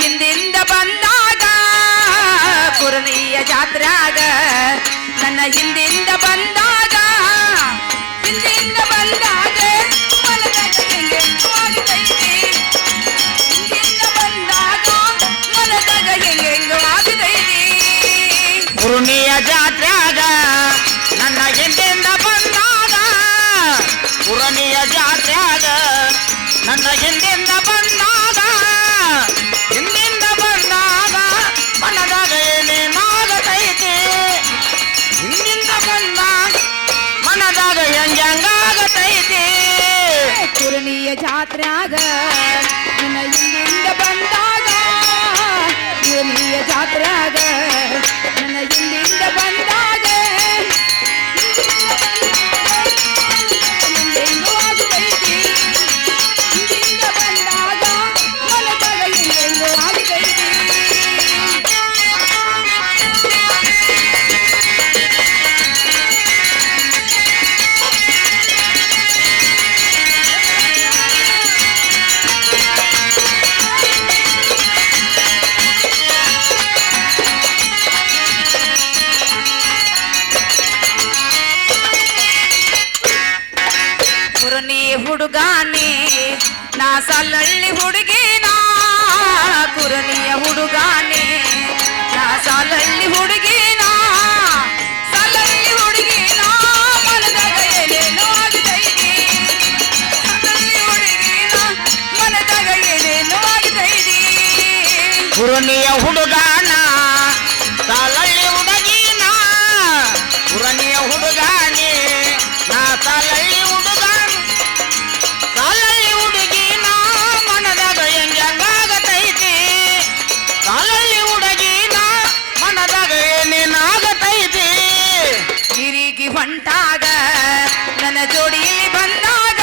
ಹಿಂದಿಂದ ಬಂದಾಗ ಪುರನಿಯ ಜಾತ್ರ್ಯಾಗ ನನ್ನ ಹಿಂದಿಂದ ಬಂದಾಗ ಮನದಾಗ ಹೆಂಗೆ ಆಗತೈತಿ ಹಿಂದಿಂದ ಬಂದಾಗ ಮನದಾಗ ಹೆಂಗೆ ಆಗತೈತಿ ಪುರನಿಯ ಜಾತ್ರ್ಯಾಗ ನನ್ನ ಹಿಂದಿಂದ ಬಂದಾಗ ಪುರನಿಯ ಜಾತ್ರ್ಯಾಗ ನನ್ನ ಹಿಂದಿಂದ ಬಂದಾಗ ಮನದಾಗ ಏನೇನಾಗತೈತಿ ಹಿಂದಿಂದ ಬಂದಾಗ ಮನದಾಗ ಹೆಂಗಾಗತೈತಿ ಪುರನಿಯ ಜಾತ್ರ್ಯಾಗ ನನ್ನ ಹಿಂದಿಂದ ಬಂದಾಗ ಪುರನಿಯ ಜಾತ್ರ್ಯಾಗ ನನ್ನ ಹಿಂದಿಂದ ಬಂದಾಗ ಹುಡುಗಾನೆ ನಾ ಸಾಲಳ್ಳಿ ಹುಡುಗಿನಾ ಕುರನಿಯ ಹುಡುಗಾನೆ ನಾ ಸಾಲಳ್ಳಿ ಹುಡುಗಿನಾ ಮನದಾಗ ಏನೇನೋ ಆಗತೈತಿ ಸಾಲಳ್ಳಿ ಹುಡುಗಿನಾ ಮನದಾಗ ಏನೇನೋ ಆಗತೈತಿ ಕುರನಿಯ ಹುಡುಗಾನ ಸಾಲಳ್ಳಿ ಹುಡುಗಿನಾ ಕುರನಿಯ ಹುಡುಗಾನೆ ನಾ ಸಾಲಳ್ಳಿ ಹೊಂಟಾಗ ನನ್ನ ಜೋಡಿಯಲ್ಲಿ ಬಂದಾಗ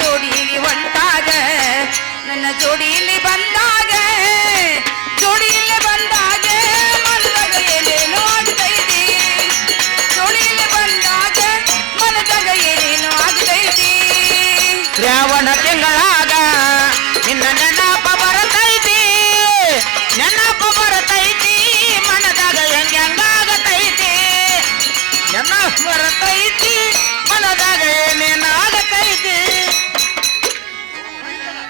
ಜೋಡಿಯಲ್ಲಿ ಹೊಂಟಾಗ ನನ್ನ ಜೋಡಿಯಲ್ಲಿ ಬಂದಾಗ ಮನದಾಗ ಏನೇನೋ ಆಗತೈತಿ ಜೋಡಿಯಲ್ಲಿ ಬಂದಾಗ ಮನದಾಗ ಏನೇನೋ ಆಗತೈತಿ ಶ್ರಾವಣ ತಿಂಗಳಾಗ ನಿನ್ನ ನೆನಪ ಬರತೈತಿ ಮನದಾಗ ಹೆಂಗಾಗತೈತಿ ಬರತೈತಿ